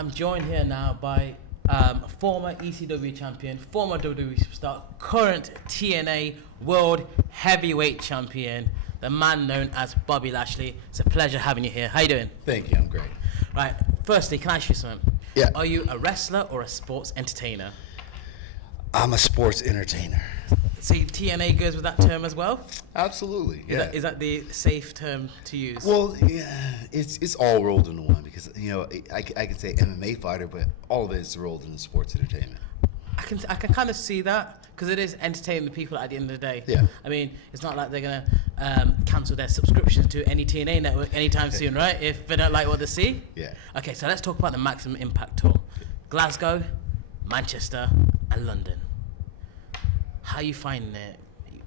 I'm joined here now by former ECW champion, former WWE superstar, current TNA World Heavyweight Champion, the man known as Bobby Lashley. It's a pleasure having you here. How you doing? Thank you, I'm great. Right, firstly, can I ask you something? Yeah. Are you a wrestler or a sports entertainer? I'm a sports entertainer. So TNA goes with that term as well? Absolutely, yeah. Is that the safe term to use? Well, yeah, it's all rolled into one because, you know, I could say MMA fighter, but all of it is rolled into sports entertainment. I can kind of see that because it is entertaining the people at the end of the day. Yeah. I mean, it's not like they're going to cancel their subscriptions to any TNA network anytime soon, right? If they don't like what they see. Yeah. Okay, so let's talk about the Maximum Impact Tour. Glasgow, Manchester, and London. How are you finding it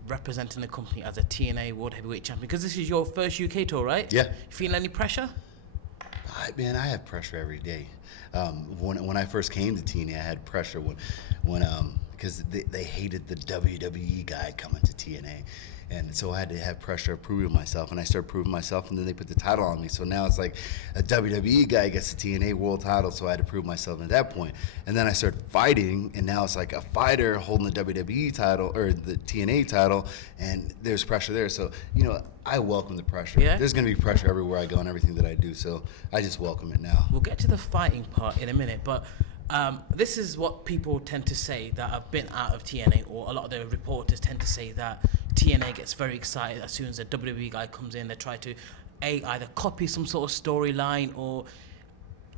representing the company as a TNA World Heavyweight Champion? Because this is your first UK tour, right? Yeah. You feeling any pressure? Man, I have pressure every day. When I first came to TNA, I had pressure when because they hated the WWE guy coming to TNA, and so I had to have pressure of proving myself, and I started proving myself, and then they put the title on me. So now it's like a WWE guy gets the TNA World title, so I had to prove myself at that point. And then I started fighting, and now it's like a fighter holding the WWE title or the TNA title, and there's pressure there. So, you know, I welcome the pressure. Yeah. There's going to be pressure everywhere I go and everything that I do, so I just welcome it now. We'll get to the fighting part in a minute, but this is what people tend to say that have been out of TNA, or a lot of the reporters tend to say that TNA gets very excited as soon as a WWE guy comes in. They try to either copy some sort of storyline, or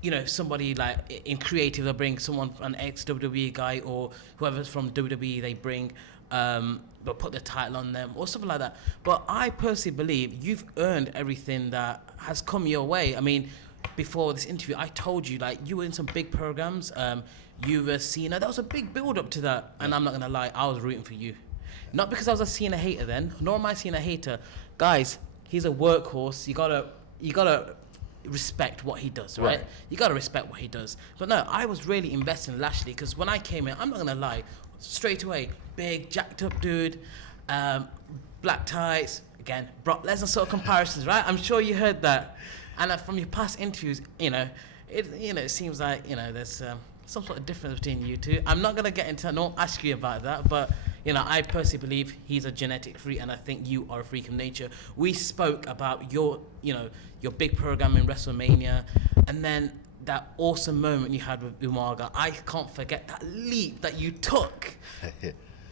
you know, somebody like in creative, they'll bring someone, an ex-WWE guy or whoever's from WWE they bring, they'll put the title on them or something like that. But I personally believe you've earned everything that has come your way. I mean, before this interview, I told you, like, you were in some big programs. You were Cena. That was a big build-up to that. And I'm not going to lie, I was rooting for you. Not because I was a Cena hater then, nor am I a Cena hater. Guys, he's a workhorse. You gotta respect what he does, right? You gotta respect what he does. But no, I was really invested in Lashley because when I came in, I'm not going to lie, straight away, big, jacked-up dude, black tights, again, Brock Lesnar sort of comparisons, right? I'm sure you heard that. And from your past interviews, it seems like, there's some sort of difference between you two. I'm not going to get into, not ask you about that, but, I personally believe he's a genetic freak, and I think you are a freak of nature. We spoke about your big program in WrestleMania, and then that awesome moment you had with Umaga. I can't forget that leap that you took.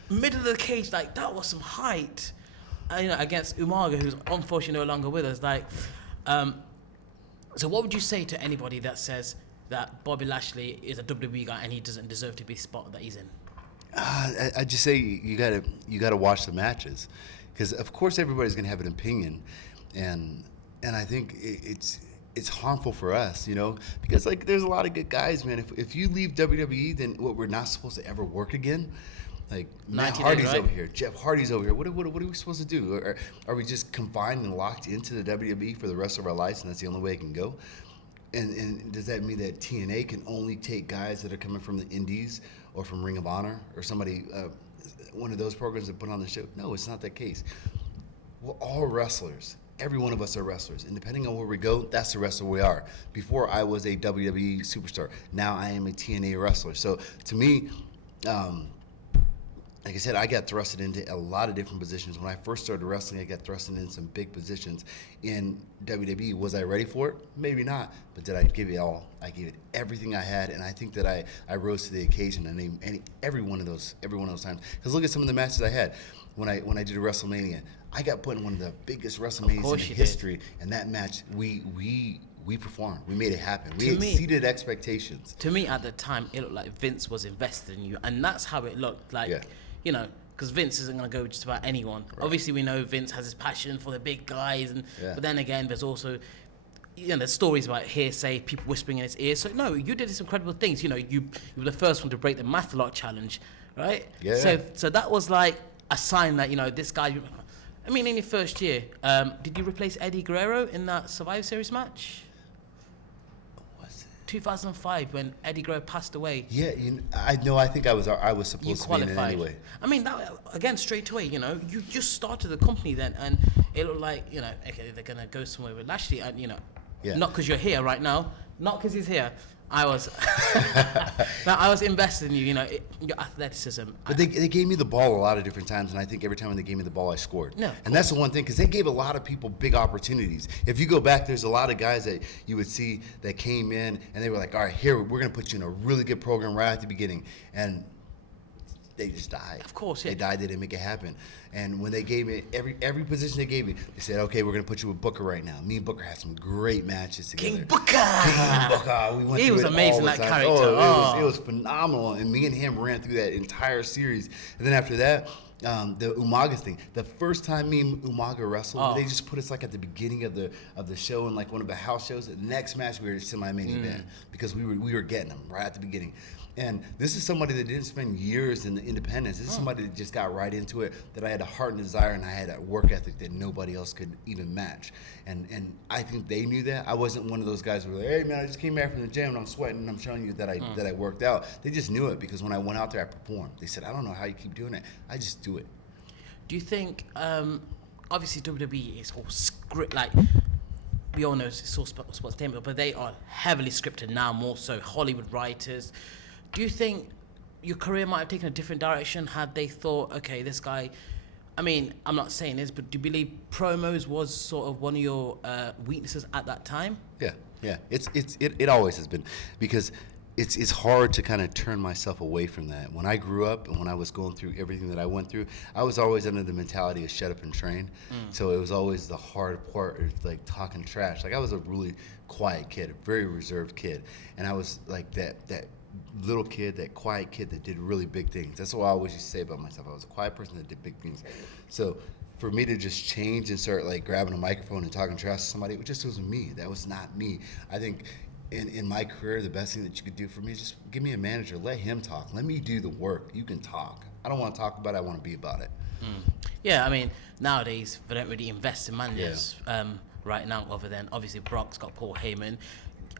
Middle of the cage, like, that was some height. Against Umaga, who's unfortunately no longer with us. Like, so what would you say to anybody that says that Bobby Lashley is a WWE guy and he doesn't deserve to be the spot that he's in? I just say you gotta watch the matches, because of course everybody's gonna have an opinion, and I think it's harmful for us, because like there's a lot of good guys, man. If you leave WWE, then what, we're not supposed to ever work again? Like Matt Hardy's over here, Jeff Hardy's over here. What are we supposed to do? Or are we just confined and locked into the WWE for the rest of our lives, and that's the only way it can go? And does that mean that TNA can only take guys that are coming from the Indies or from Ring of Honor or somebody, one of those programs that put on the show? No, it's not that case. We're all wrestlers. Every one of us are wrestlers. And depending on where we go, that's the wrestler we are. Before, I was a WWE superstar. Now I am a TNA wrestler. So to me, like I said, I got thrusted into a lot of different positions. When I first started wrestling, I got thrusted in some big positions in WWE. Was I ready for it? Maybe not. But did I give it all? I gave it everything I had, and I think that I rose to the occasion. And every one of those times. Because look at some of the matches I had when I did a WrestleMania. I got put in one of the biggest WrestleManias in history, and that match we performed. We made it happen. We exceeded expectations. To me, at the time, it looked like Vince was invested in you, and that's how it looked. Like, because Vince isn't going to go just about anyone. Right. Obviously, we know Vince has his passion for the big guys, but then again, there's also, there's stories about hearsay, people whispering in his ear. So no, you did some incredible things. You were the first one to break the Master Lock challenge, right? Yeah. So that was like a sign that this guy. I mean, in your first year, did you replace Eddie Guerrero in that Survivor Series match? 2005 when Eddie Guerrero passed away. Yeah, I know. I think I was supposed to be in it anyway. I mean, that again, straight away. You just started the company then, and it looked like okay, they're gonna go somewhere with Lashley, and not because you're here right now, not because he's here. I was, no, I was invested in you. You know, your athleticism. But they gave me the ball a lot of different times, and I think every time when they gave me the ball, I scored. No, and that's the one thing, because they gave a lot of people big opportunities. If you go back, there's a lot of guys that you would see that came in, and they were like, all right, here, we're going to put you in a really good program right at the beginning. And they just died. Of course, yeah. They died. They didn't make it happen. And when they gave me every position they gave me, they said, okay, we're going to put you with Booker right now. Me and Booker had some great matches together. King Booker! King Booker. We went He through was it amazing, all the that time. character. Oh, it was phenomenal. And me and him ran through that entire series. And then after that, the Umaga thing. The first time me and Umaga wrestled, they just put us like at the beginning of the show in like one of the house shows. The next match we were semi-main event because we were getting them right at the beginning. And this is somebody that didn't spend years in the independence. This is somebody that just got right into it, that I had a heart and desire, and I had a work ethic that nobody else could even match. And I think they knew that. I wasn't one of those guys who were like, hey, man, I just came back from the gym, and I'm sweating, and I'm showing you that I worked out. They just knew it, because when I went out there, I performed. They said, I don't know how you keep doing it. I just do it. Do you think, obviously WWE is all script, like, we all know it's all sports entertainment, but they are heavily scripted now, more so Hollywood writers. Do you think your career might have taken a different direction had they thought, okay, this guy, I mean, I'm not saying this, but do you believe promos was sort of one of your weaknesses at that time? Yeah. It always has been, because it's hard to kind of turn myself away from that. When I grew up and when I was going through everything that I went through, I was always under the mentality of shut up and train. So it was always the hard part of like talking trash. Like I was a really quiet kid, a very reserved kid, and I was like that little kid, that quiet kid that did really big things. That's what I always used to say about myself. I was a quiet person that did big things. So for me to just change and start like grabbing a microphone and talking trash to somebody, it just wasn't me. That was not me. I think in my career, the best thing that you could do for me is just give me a manager. Let him talk. Let me do the work. You can talk. I don't want to talk about it. I want to be about it. Yeah, I mean, nowadays, they don't really invest in managers right now, other than, obviously, Brock's got Paul Heyman.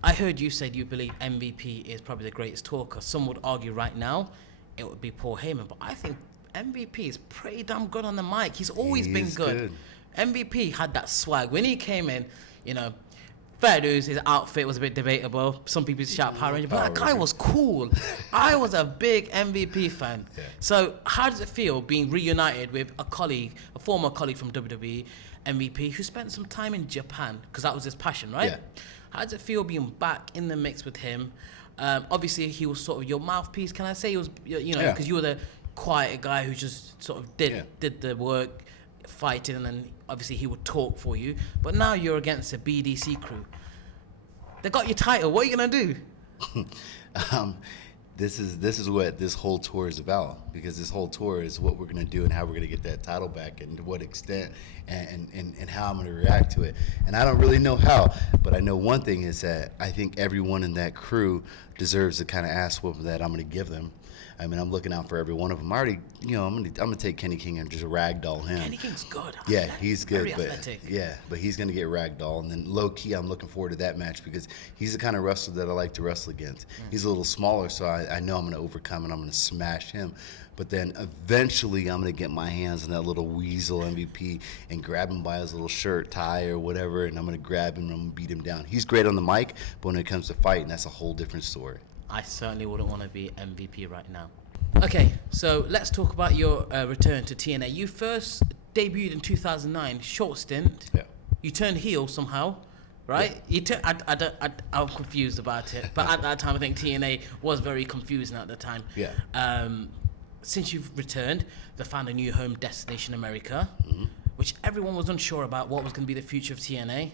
I heard you said you believe MVP is probably the greatest talker. Some would argue right now it would be Paul Heyman, but I think MVP is pretty damn good on the mic. He's always been good. MVP had that swag. When he came in, you know, fair dues, his outfit was a bit debatable. Some people shout Power Ranger, but that guy was cool. I was a big MVP fan. Yeah. So how does it feel being reunited with a colleague, a former colleague from WWE, MVP, who spent some time in Japan, because that was his passion, right? Yeah. How does it feel being back in the mix with him? Obviously, he was sort of your mouthpiece. Can I say he was, you know, because you were the quiet guy who just sort of did the work, fighting, and then obviously he would talk for you. But now you're against a BDC crew. They got your title. What are you gonna do? This is what this whole tour is about, because this whole tour is what we're gonna do and how we're gonna get that title back, and to what extent, and how I'm gonna react to it. And I don't really know how, but I know one thing is that I think everyone in that crew deserves the kind of ass whooping that I'm gonna give them. I mean, I'm looking out for every one of them. I already, you know, I'm gonna take Kenny King and just ragdoll him. Kenny King's good. Yeah, he's good, Very athletic. but he's gonna get ragdoll. And then low key, I'm looking forward to that match, because he's the kind of wrestler that I like to wrestle against. He's a little smaller, so I know I'm gonna overcome and I'm gonna smash him. But then eventually, I'm gonna get my hands on that little weasel MVP and grab him by his little shirt, tie, or whatever, and I'm gonna grab him and I'm gonna beat him down. He's great on the mic, but when it comes to fighting, that's a whole different story. I certainly wouldn't want to be MVP right now. Okay, so let's talk about your return to TNA. You first debuted in 2009, short stint. Yeah. You turned heel somehow, right? Yeah. I'm confused about it, but at that time, I think TNA was very confusing at the time. Yeah. Since you've returned, they found a new home, Destination America, which everyone was unsure about what was going to be the future of TNA.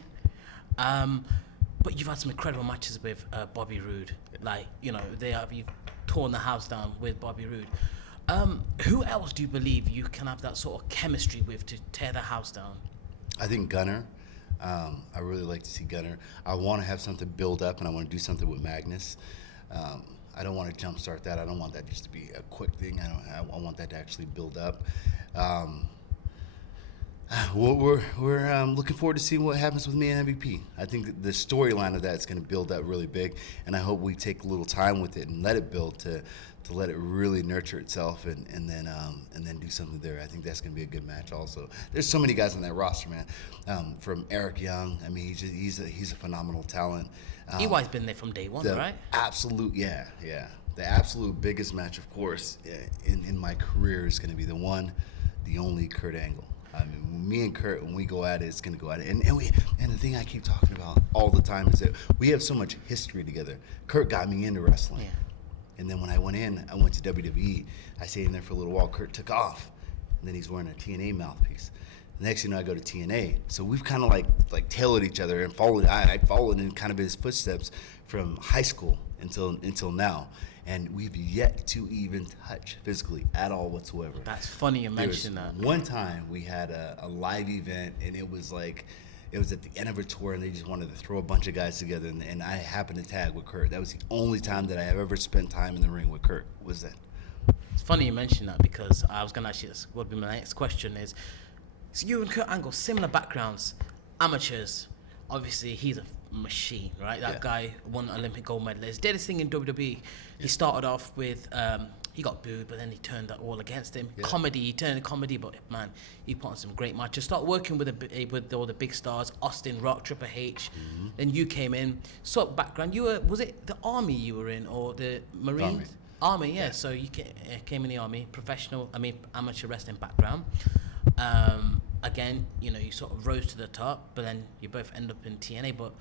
But you've had some incredible matches with Bobby Roode. Like, you know, you've torn the house down with Bobby Roode. Who else do you believe you can have that sort of chemistry with to tear the house down? I think Gunner. I really like to see Gunner. I want to have something build up, and I want to do something with Magnus. I don't want to jumpstart that. I don't want that just to be a quick thing. I want that to actually build up. We're looking forward to seeing what happens with me and MVP. I think that the storyline of that is going to build up really big, and I hope we take a little time with it and let it build to let it really nurture itself, and then do something there. I think that's going to be a good match. Also, there's so many guys on that roster, man. From Eric Young, I mean, he's a phenomenal talent. EY's been there from day one, The right? absolute, yeah. The absolute biggest match, of course, in my career is going to be the one, the only Kurt Angle. I mean, me and Kurt, when we go at it, it's going to go at it. And the thing I keep talking about all the time is that we have so much history together. Kurt got me into wrestling. Yeah. And then when I went to WWE. I stayed in there for a little while. Kurt took off. And then he's wearing a TNA mouthpiece. The next thing you know, I go to TNA. So we've kind of like tailored each other and followed. I followed in kind of his footsteps from high school until now. And we've yet to even touch physically at all whatsoever. That's funny you mentioned that. One time we had a live event, and it was at the end of a tour, and they just wanted to throw a bunch of guys together, and I happened to tag with Kurt. That was the only time that I have ever spent time in the ring with Kurt, was that. It's funny you mentioned that, because I was going to actually, this would be my next question is, so you and Kurt Angle, similar backgrounds, amateurs. Obviously, he's a machine, right? That guy won Olympic gold medalist. Did his thing in WWE. He started off with, he got booed, but then he turned that all against him. Yeah. Comedy, he turned to comedy, but man, he put on some great matches. Started working with all the big stars, Austin, Rock, Triple H. Then you came in. So background, was it the army you were in, or the Marines? Army, yeah. So you came in the army, amateur wrestling background. Again, you sort of rose to the top, but then you both end up in TNA. But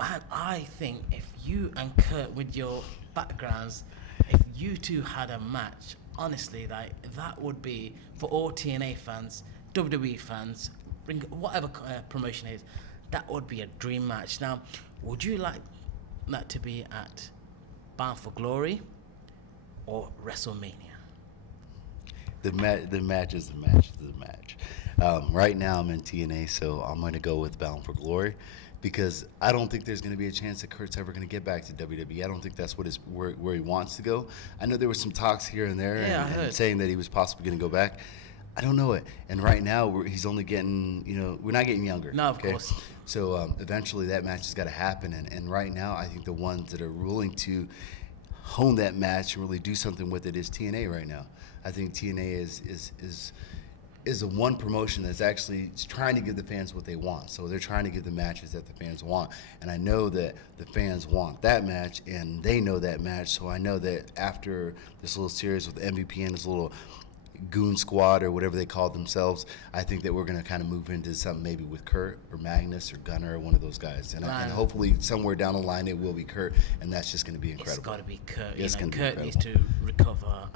man, I think if you and Kurt, with your backgrounds, if you two had a match, honestly, that would be, for all TNA fans, WWE fans, whatever promotion it is, that would be a dream match. Now, would you like that to be at Bound for Glory or WrestleMania? The match is the match. Right now I'm in TNA, so I'm going to go with Bound for Glory, because I don't think there's going to be a chance that Kurt's ever going to get back to WWE. I don't think that's where he wants to go. I know there were some talks here and there, and saying that he was possibly going to go back. I don't know it. And right now he's only getting, we're not getting younger. No, of course. So eventually that match has got to happen. And right now I think the ones that are willing to hone that match and really do something with it is TNA right now. I think TNA is the one promotion that's actually trying to give the fans what they want. So they're trying to give the matches that the fans want. And I know that the fans want that match, and they know that match. So I know that after this little series with MVP and this little goon squad or whatever they call themselves, I think that we're going to kind of move into something maybe with Kurt or Magnus or Gunner or one of those guys. And hopefully somewhere down the line it will be Kurt, and that's just going to be incredible. It's got to be Kurt. Kurt needs to recover.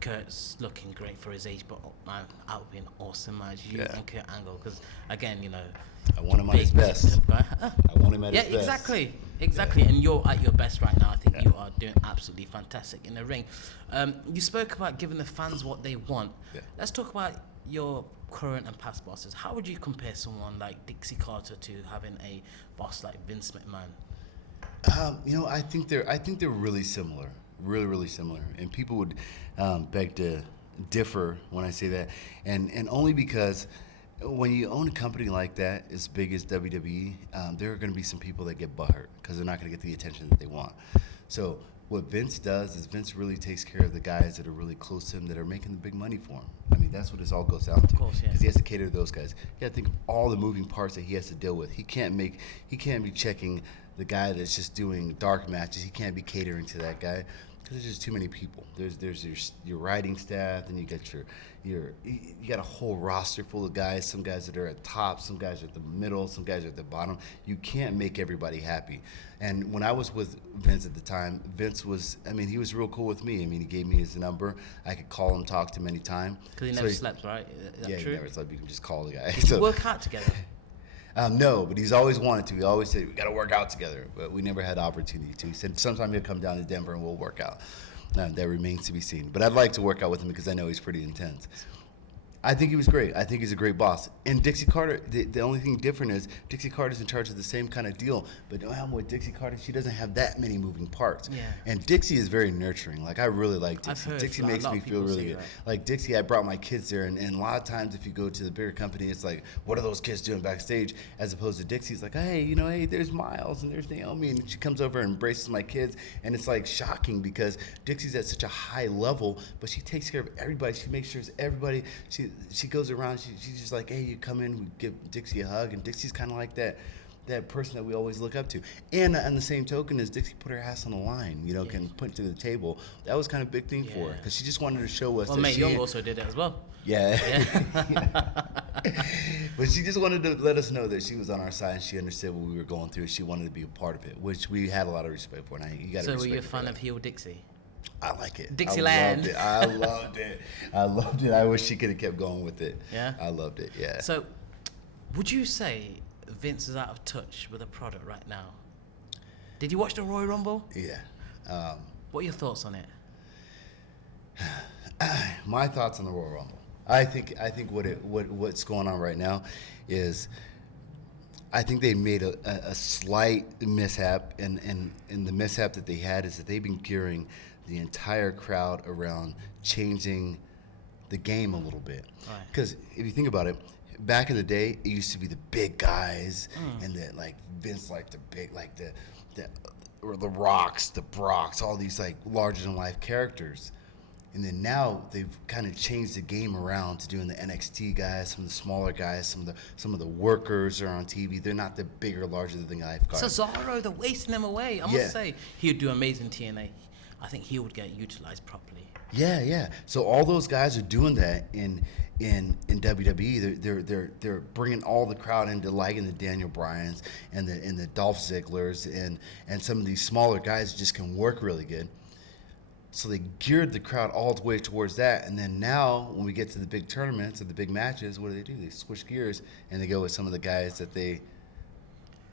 Kurt's looking great for his age, but man, that would be an awesome match. You and Kurt Angle, because again, I want him at his best. I want him at his best. Exactly. And you're at your best right now. I think you are doing absolutely fantastic in the ring. You spoke about giving the fans what they want. Yeah. Let's talk about your current and past bosses. How would you compare someone like Dixie Carter to having a boss like Vince McMahon? I think they're really similar. Really similar, and people would beg to differ when I say that, and only because when you own a company like that as big as WWE, there are going to be some people that get butthurt because they're not going to get the attention that they want. So what Vince does is Vince really takes care of the guys that are really close to him, that are making the big money for him. I mean, that's what this all goes down to. Of course, yeah. Because he has to cater to those guys. You got to think of all the moving parts that he has to deal with. He can't be checking the guy that's just doing dark matches. He can't be catering to that guy, because there's just too many people. There's your writing staff, and you got you got a whole roster full of guys. Some guys that are at top, some guys are at the middle, some guys are at the bottom. You can't make everybody happy. And when I was with Vince at the time, Vince was, he was real cool with me. He gave me his number. I could call him, talk to him anytime. Because he never slept, right? Is that true? He never slept. You can just call the guy. Did you work out together? No, but he's always wanted to. He always said, we got to work out together. But we never had the opportunity to. He said, sometime he'll come down to Denver and we'll work out. That remains to be seen. But I'd like to work out with him because I know he's pretty intense. I think he was great. I think he's a great boss. And Dixie Carter, the only thing different is Dixie Carter's in charge of the same kind of deal. But with Dixie Carter, she doesn't have that many moving parts. Yeah. And Dixie is very nurturing. Like, I really like Dixie. Dixie makes me feel really good. Like, Dixie, I brought my kids there. And a lot of times if you go to the bigger company, it's like, what are those kids doing backstage? As opposed to Dixie's like, hey, there's Miles and there's Naomi. And she comes over and embraces my kids. And it's like shocking because Dixie's at such a high level, but she takes care of everybody. She makes sure everybody, she goes around, she's just like, hey, you come in, we give Dixie a hug. And Dixie's kind of like that that person that we always look up to. And on the same token, as Dixie put her ass on the line, you know, can put it to the table. That was kind of a big thing for her because she just wanted to show us. Well, that Mae she Young also did it as well. Yeah. But she just wanted to let us know that she was on our side and she understood what we were going through. She wanted to be a part of it, which we had a lot of respect for. And you got to. So were you a fan of heel Dixie? I like it. Dixieland. I loved it. I loved it. I wish she could have kept going with it. Yeah. I loved it. Yeah. So, would you say Vince is out of touch with the product right now? Did you watch the Royal Rumble? Yeah. What are your thoughts on it? My thoughts on the Royal Rumble. I think what's going on right now is I think they made a slight mishap, and the mishap that they had is that they've been gearing the entire crowd around changing the game a little bit. Because if you think about it, back in the day, it used to be the big guys and the like Vince, like the big, like the Rocks, the Brocks, all these like larger than life characters. And then now they've kind of changed the game around to doing the NXT guys, some of the smaller guys, some of the workers are on TV. They're not the bigger, larger than life guys. Cesaro, they're wasting him away. I must say, he would do amazing TNA. I think he would get utilized properly. Yeah. So all those guys are doing that in WWE. They're bringing all the crowd into liking the Daniel Bryans and the Dolph Zigglers and some of these smaller guys just can work really good. So they geared the crowd all the way towards that, and then now when we get to the big tournaments or the big matches, what do? They switch gears and they go with some of the guys that they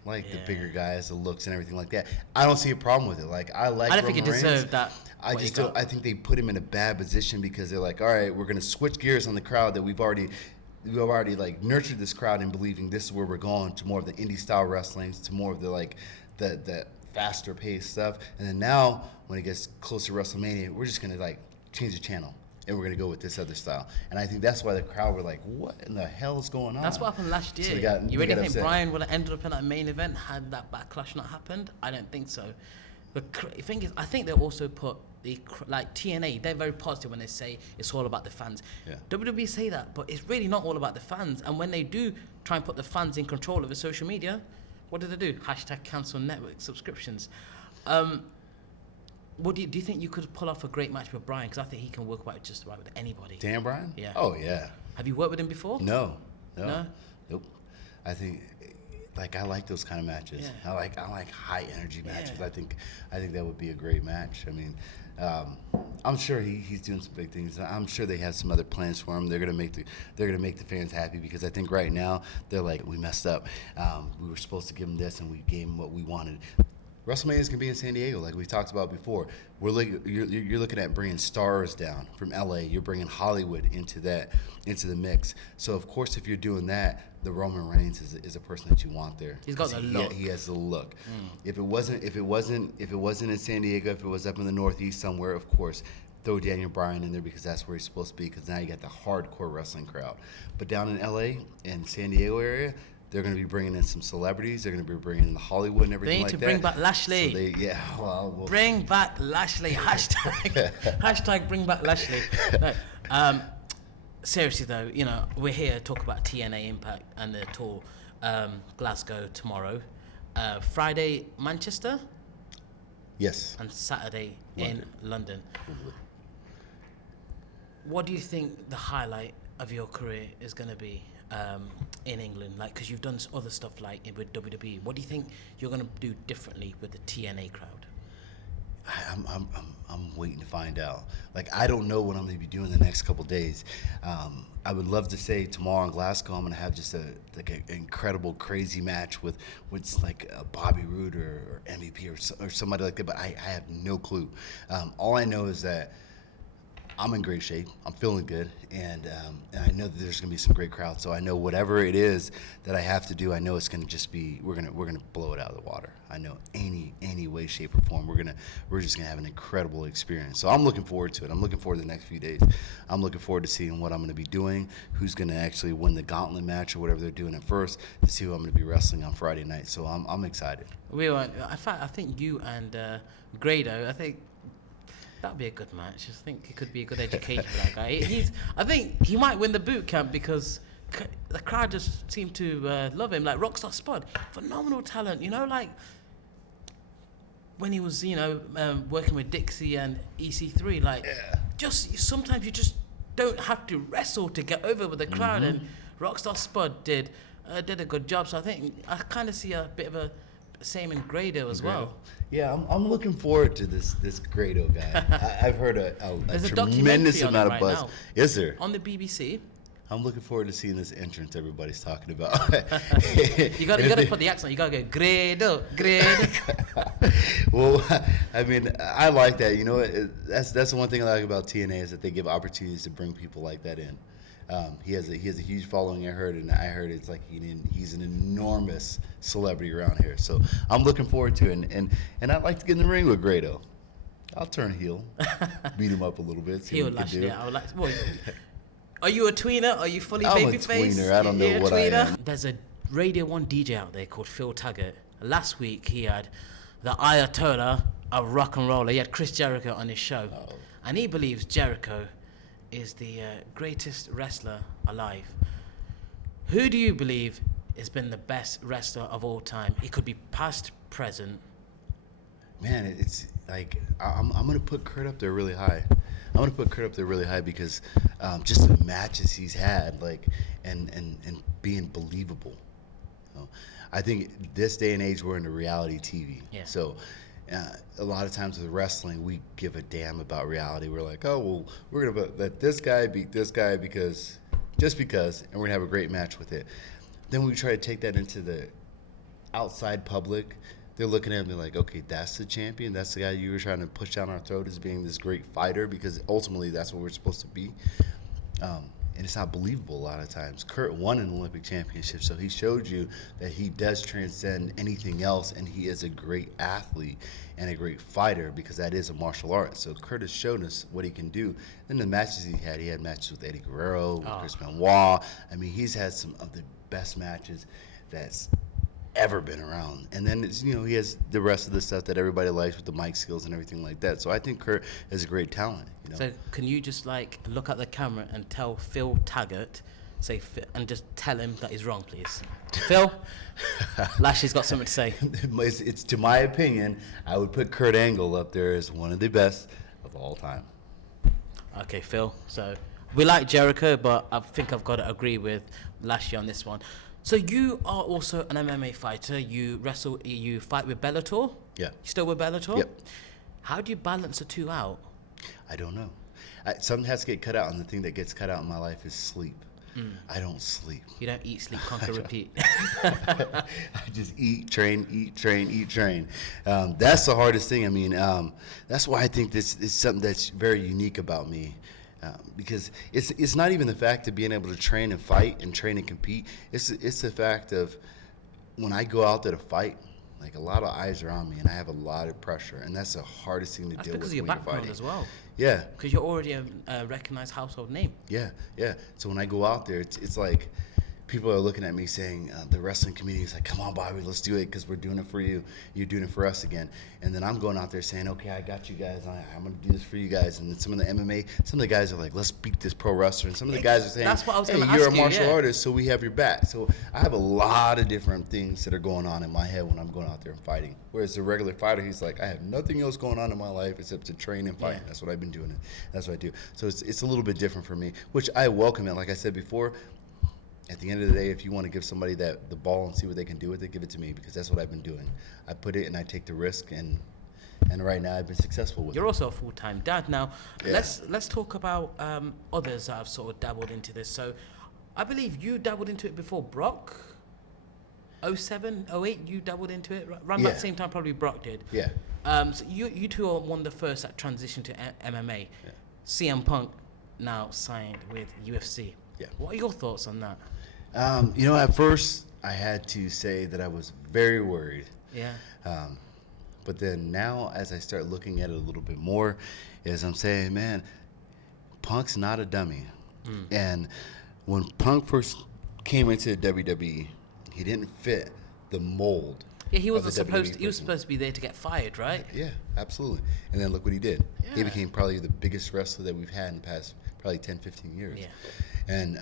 like, the bigger guys, the looks and everything like that. I don't see a problem with it. Like I don't think he deserved that. I think they put him in a bad position because they're like, all right, we're gonna switch gears on the crowd that we've already like nurtured this crowd in believing this is where we're going, to more of the indie style wrestling, to more of the like the faster paced stuff. And then now when it gets closer to WrestleMania, we're just gonna like change the channel and we're gonna go with this other style. And I think that's why the crowd were like, what in the hell is going on? That's what happened last year. So you really think Bryan would have ended up in that main event had that backlash not happened? I don't think so. But the thing is, I think they also put like TNA, they're very positive when they say it's all about the fans. Yeah. WWE say that, but it's really not all about the fans. And when they do try and put the fans in control of the social media, what do they do? Hashtag cancel network subscriptions. What do you think you could pull off a great match with Bryan? Because I think he can work just about with anybody. Dan Bryan? Yeah. Oh yeah. Have you worked with him before? No. Nope. I think I like those kind of matches. Yeah. I like high energy matches. Yeah. I think that would be a great match. I mean, I'm sure he's doing some big things. I'm sure they have some other plans for him. They're gonna make the fans happy, because I think right now they're like, we messed up. We were supposed to give him this and we gave him what we wanted. WrestleMania is gonna be in San Diego, like we talked about before. You're looking at bringing stars down from LA. You're bringing Hollywood into the mix. So of course, if you're doing that, the Roman Reigns is a person that you want there. He's got the look. He has the look. If it wasn't in San Diego, if it was up in the Northeast somewhere, of course, throw Daniel Bryan in there, because that's where he's supposed to be. Because now you got the hardcore wrestling crowd. But down in LA and San Diego area, they're going to be bringing in some celebrities. They're going to be bringing in the Hollywood and everything like that. They need to bring back Lashley. So bring back Lashley. Hashtag bring back Lashley. No, seriously though, we're here to talk about TNA Impact and the tour. Glasgow tomorrow. Friday, Manchester? Yes. And Saturday in London. What do you think the highlight of your career is going to be in England? Like, because you've done other stuff like with WWE. What do you think you're going to do differently with the TNA crowd? I'm waiting to find out. Like, I don't know what I'm going to be doing the next couple days. I would love to say tomorrow in Glasgow I'm going to have just an incredible, crazy match with like Bobby Roode or MVP or somebody like that. But I have no clue. All I know is that I'm in great shape. I'm feeling good, and I know that there's going to be some great crowds. So I know whatever it is that I have to do, I know it's going to just be we're going to blow it out of the water. I know any way, shape, or form we're just going to have an incredible experience. So I'm looking forward to it. I'm looking forward to the next few days. I'm looking forward to seeing what I'm going to be doing, who's going to actually win the gauntlet match or whatever they're doing at first, to see who I'm going to be wrestling on Friday night. So I'm excited. In fact, I think you and Grado, I think that'd be a good match. I think it could be a good education for that guy. I think he might win the boot camp, because the crowd just seemed to love him. Like Rockstar Spud, phenomenal talent. You know, like when he was, working with Dixie and EC3, like just sometimes you just don't have to wrestle to get over with the crowd, and Rockstar Spud did a good job. So I think I kind of see a bit of a same in Grado as well. Yeah, I'm looking forward to this Grado guy. I've heard a tremendous amount of buzz. Now. Is there? On the BBC. I'm looking forward to seeing this entrance everybody's talking about. you gotta put the accent. You gotta go Grado. Well, I mean, I like that. You know, that's the one thing I like about TNA is that they give opportunities to bring people like that in. He has a huge following. I heard it's like he's an enormous celebrity around here. So I'm looking forward to it, and I'd like to get in the ring with Grado. I'll turn heel, beat him up a little bit. See what he can do. I would like. Well, are you a tweener? Are you fully I'm babyface? a tweener. I don't know what I am. There's a Radio 1 DJ out there called Phil Taggart. Last week he had the Ayatollah of rock and roll. He had Chris Jericho on his show, and he believes Jericho is the greatest wrestler alive. Who do you believe has been the best wrestler of all time? He could be past, present. Man, it's like I'm gonna put Kurt up there really high. I'm gonna put Kurt up there really high because just the matches he's had, like, and being believable. You know? I think this day and age we're into reality TV. Yeah. So a lot of times with wrestling, we give a damn about reality. We're like, oh well, we're gonna let this guy beat this guy because, and we're gonna have a great match with it. Then we try to take that into the outside public. They're looking at him, they're like, okay, that's the champion. That's the guy you were trying to push down our throat as being this great fighter, because ultimately that's what we're supposed to be. And it's not believable a lot of times. Kurt won an Olympic championship, so he showed you that he does transcend anything else, and he is a great athlete and a great fighter, because that is a martial art. So Kurt has shown us what he can do. Then the matches he had matches with Eddie Guerrero, with Chris Benoit. I mean, he's had some of the best matches that's ever been around. And then it's, he has the rest of the stuff that everybody likes with the mic skills and everything like that. So I think Kurt is a great talent. So can you just look at the camera and tell Phil Taggart, and just tell him that he's wrong, please? Phil, Lashley's got something to say. It's to my opinion, I would put Kurt Angle up there as one of the best of all time. Okay, Phil. So we like Jericho, but I think I've got to agree with Lashley on this one. So you are also an MMA fighter. You fight with Bellator? Yeah. You still with Bellator? Yep. How do you balance the two out? I don't know. Something has to get cut out, and the thing that gets cut out in my life is sleep. I don't sleep. You don't eat, sleep, conquer, repeat. I just eat, train, eat, train, eat, train. That's the hardest thing. I mean, that's why I think this is something that's very unique about me. Because it's not even the fact of being able to train and fight and train and compete. It's the fact of when I go out there to fight, like, a lot of eyes are on me, and I have a lot of pressure, and that's the hardest thing to deal with. That's because of your background as well. Yeah. Because you're already a recognized household name. Yeah. So when I go out there, it's like people are looking at me saying, the wrestling community is like, come on, Bobby, let's do it, because we're doing it for you. You're doing it for us again. And then I'm going out there saying, okay, I got you guys. I'm going to do this for you guys. And then some of the MMA, some of the guys are like, let's beat this pro wrestler. And some of the guys are saying, that's what I was hey, gonna ask you're a you, martial artist, so we have your back. So I have a lot of different things that are going on in my head when I'm going out there and fighting. Whereas the regular fighter, he's like, I have nothing else going on in my life except to train and fight. Yeah. That's what I've been doing. That's what I do. So it's a little bit different for me, which I welcome it. Like I said before, at the end of the day, if you want to give somebody the ball and see what they can do with it, give it to me, because that's what I've been doing. I put it and I take the risk, and right now I've been successful with it. You're also a full-time dad now. Yeah. Let's talk about others that have sort of dabbled into this. So I believe you dabbled into it before Brock. 07, 08, you dabbled into it around that same time probably Brock did. Yeah. So you two are one of the first that transitioned to MMA. Yeah. CM Punk now signed with UFC. Yeah. What are your thoughts on that? At first I had to say that I was very worried. Yeah. But then now, as I start looking at it a little bit more, is I'm saying, man, Punk's not a dummy. And when Punk first came into WWE, he didn't fit the mold. Yeah, he was supposed to be there to get fired, right? Yeah, absolutely. And then look what he did. Yeah. He became probably the biggest wrestler that we've had in the past probably 10, 15 years. Yeah. And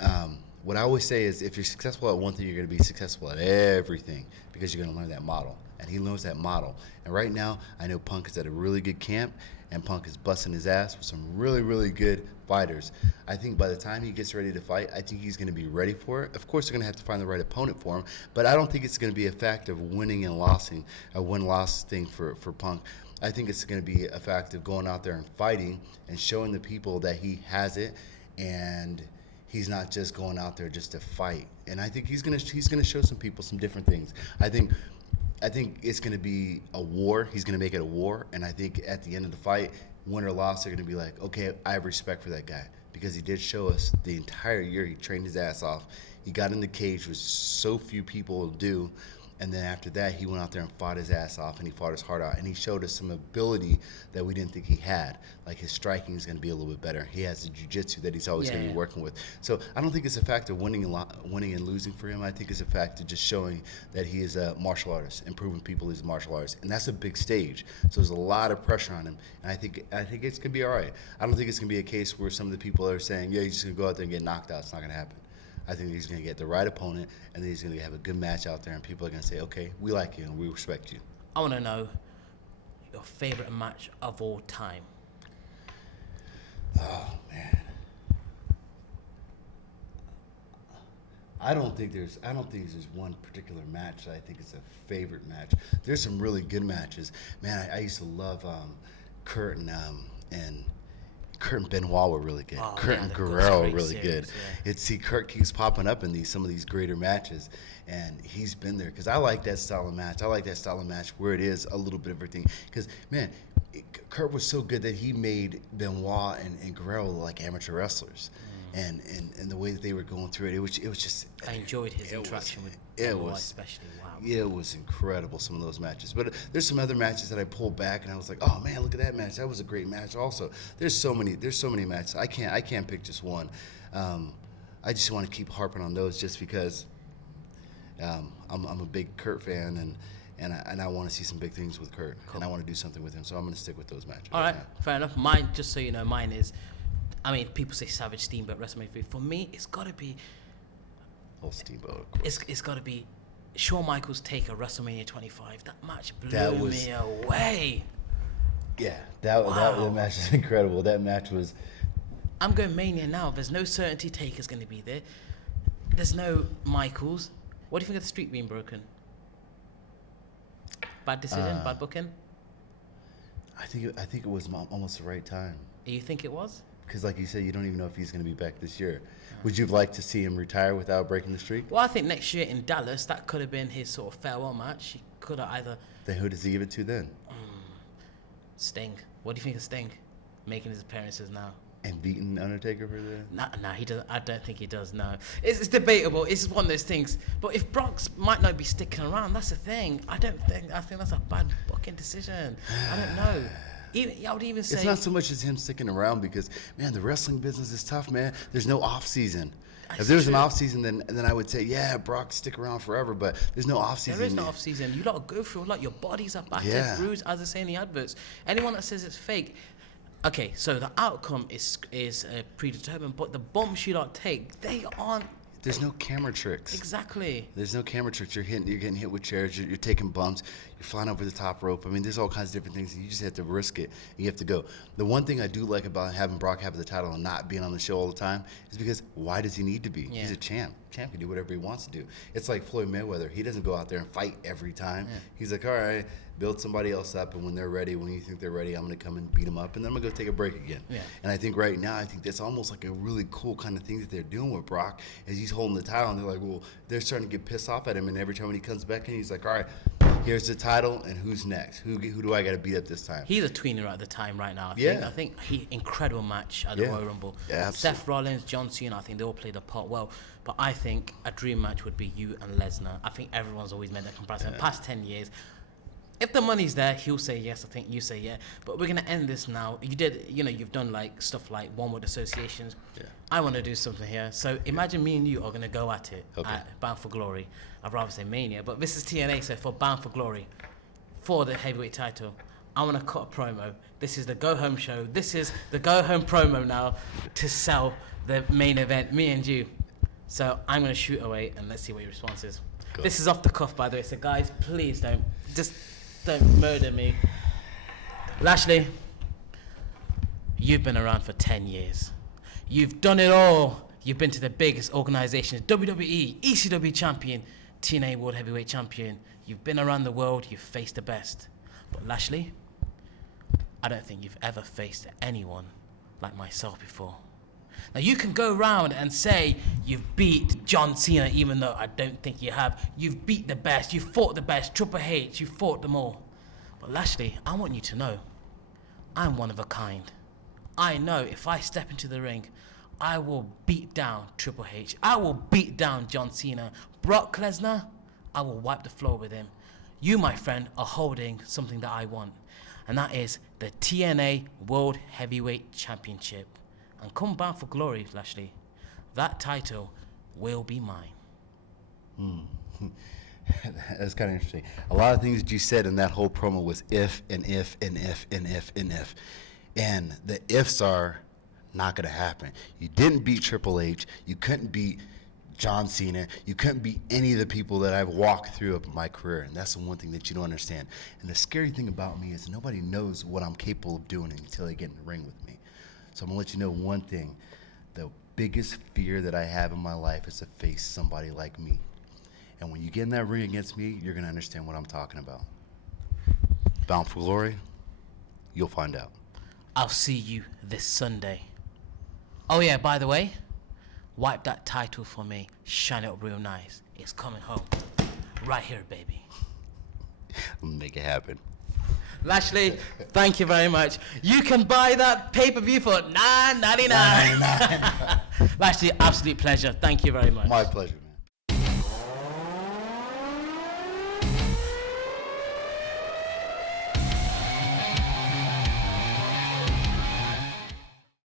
what I always say is if you're successful at one thing, you're going to be successful at everything because you're going to learn that model. And he learns that model. And right now, I know Punk is at a really good camp, and Punk is busting his ass with some really, really good fighters. I think by the time he gets ready to fight, I think he's going to be ready for it. Of course, they're going to have to find the right opponent for him, but I don't think it's going to be a fact of winning and losing, a win-loss thing for Punk. I think it's going to be a fact of going out there and fighting and showing the people that he has it, and he's not just going out there just to fight. And I think he's gonna show some people some different things. I think it's gonna be a war. He's gonna make it a war. And I think at the end of the fight, win or loss, they're gonna be like, okay, I have respect for that guy because he did show us the entire year. He trained his ass off. He got in the cage, which so few people do. And then after that, he went out there and fought his ass off, and he fought his heart out. And he showed us some ability that we didn't think he had. Like his striking is going to be a little bit better. He has the jiu-jitsu that he's always going to be working with. So I don't think it's a fact of winning and losing for him. I think it's a fact of just showing that he is a martial artist and proving people he's a martial artist. And that's a big stage. So there's a lot of pressure on him. And I think it's going to be all right. I don't think it's going to be a case where some of the people are saying, yeah, he's just going to go out there and get knocked out. It's not going to happen. I think he's going to get the right opponent, and then he's going to have a good match out there, and people are going to say, okay, we like you and we respect you. I want to know your favorite match of all time. Oh, man. I don't think there's one particular match that I think is a favorite match. There's some really good matches. Man, I used to love Kurt and Benoit were really good. Kurt and Guerrero were really good. Yeah. Kurt keeps popping up in some of these greater matches, and he's been there because I like that style of match. I like that style of match where it is a little bit of everything. Because man, Kurt was so good that he made Benoit and Guerrero like amateur wrestlers, and the way that they were going through it, it was just. I enjoyed his interaction with Benoit especially. Wow. Yeah, it was incredible, some of those matches. But there's some other matches that I pulled back and I was like, oh man, look at that match. That was a great match also. There's so many matches. I can't pick just one. I just want to keep harping on those just because I'm a big Kurt fan and I want to see some big things with Kurt. Cool. And I want to do something with him. So I'm going to stick with those matches. All right, fair enough. Mine, just so you know, mine is, I mean, people say Savage Steamboat WrestleMania 3. For me, it's got to be. Oh, Steamboat. It's got to be Shawn Michaels take a WrestleMania 25. That match blew me away. Yeah, that match is incredible. That match was. I'm going Mania now. There's no certainty Taker's going to be there. There's no Michaels. What do you think of the streak being broken? Bad decision, bad booking. I think it was almost the right time. You think it was? Because like you said, you don't even know if he's going to be back this year. Would you have liked to see him retire without breaking the streak? Well, I think next year in Dallas, that could have been his sort of farewell match. He could have either. Then who does he give it to then? Sting. What do you think of Sting making his appearances now? And beating Undertaker for that? Nah, he doesn't. I don't think he does. No, it's debatable. It's one of those things. But if Brock's might not be sticking around, that's the thing. I think that's a bad booking decision. I don't know. I would even say it's not so much as him sticking around because man, the wrestling business is tough, man. There's no off season. If there was an off season, then I would say yeah, Brock stick around forever. But there's no off season. There is no off season. You gotta go through like your bodies are battered, bruised, as they say in the adverts. Anyone that says it's fake. Okay, so the outcome is predetermined, but the bumps you don't take, they aren't. There's no camera tricks. Exactly. There's no camera tricks. You're getting hit with chairs. You're taking bumps. You're flying over the top rope. I mean, there's all kinds of different things. And you just have to risk it. And you have to go. The one thing I do like about having Brock have the title and not being on the show all the time is because why does he need to be? Yeah. He's a champ. Champ can do whatever he wants to do. It's like Floyd Mayweather. He doesn't go out there and fight every time. Yeah. He's like, all right, build somebody else up, and when they're ready, when you think they're ready, I'm going to come and beat them up, and then I'm going to go take a break again. Yeah. And I think right now, I think that's almost like a really cool kind of thing that they're doing with Brock, is he's holding the title, and they're like, well, they're starting to get pissed off at him, and every time when he comes back in, he's like, all right, here's the title, and who's next? Who do I got to beat up this time? He's a tweener at the time right now. I think incredible match at the Royal Rumble. Yeah, Seth Rollins, John Cena, I think they all played a part well. But I think a dream match would be you and Lesnar. I think everyone's always made that comparison. Past 10 years. If the money's there, he'll say yes. I think you say yeah. But we're gonna end this now. You've done like stuff like one word associations. Yeah. I want to do something here. So imagine me and you are gonna go at it at Bound for Glory. I'd rather say Mania, but this is TNA. So for Bound for Glory, for the heavyweight title, I want to cut a promo. This is the go home show. This is the go home promo now to sell the main event. Me and you. So I'm going to shoot away and let's see what your response is. Go. This is off the cuff, by the way. So guys, please don't murder me. Lashley, you've been around for 10 years. You've done it all. You've been to the biggest organizations, WWE, ECW champion, TNA World Heavyweight champion. You've been around the world. You've faced the best. But Lashley, I don't think you've ever faced anyone like myself before. Now you can go around and say you've beat John Cena, even though I don't think you have. You've beat the best, you've fought the best, Triple H, you've fought them all. But Lashley, I want you to know, I'm one of a kind. I know if I step into the ring, I will beat down Triple H. I will beat down John Cena. Brock Lesnar, I will wipe the floor with him. You, my friend, are holding something that I want, and that is the TNA World Heavyweight Championship. And come bound for glory, Lashley. That title will be mine. That's kind of interesting. A lot of things that you said in that whole promo was if and if and if and if and if. And the ifs are not going to happen. You didn't beat Triple H. You couldn't beat John Cena. You couldn't beat any of the people that I've walked through up in my career. And that's the one thing that you don't understand. And the scary thing about me is nobody knows what I'm capable of doing until they get in the ring with me. So I'm going to let you know one thing. The biggest fear that I have in my life is to face somebody like me. And when you get in that ring against me, you're going to understand what I'm talking about. Bound for glory, you'll find out. I'll see you this Sunday. Oh yeah, by the way, wipe that title for me. Shine it up real nice. It's coming home. Right here, baby. Make it happen. Lashley, thank you very much. You can buy that pay-per-view for $9.99. Lashley, absolute pleasure. Thank you very much. My pleasure, man.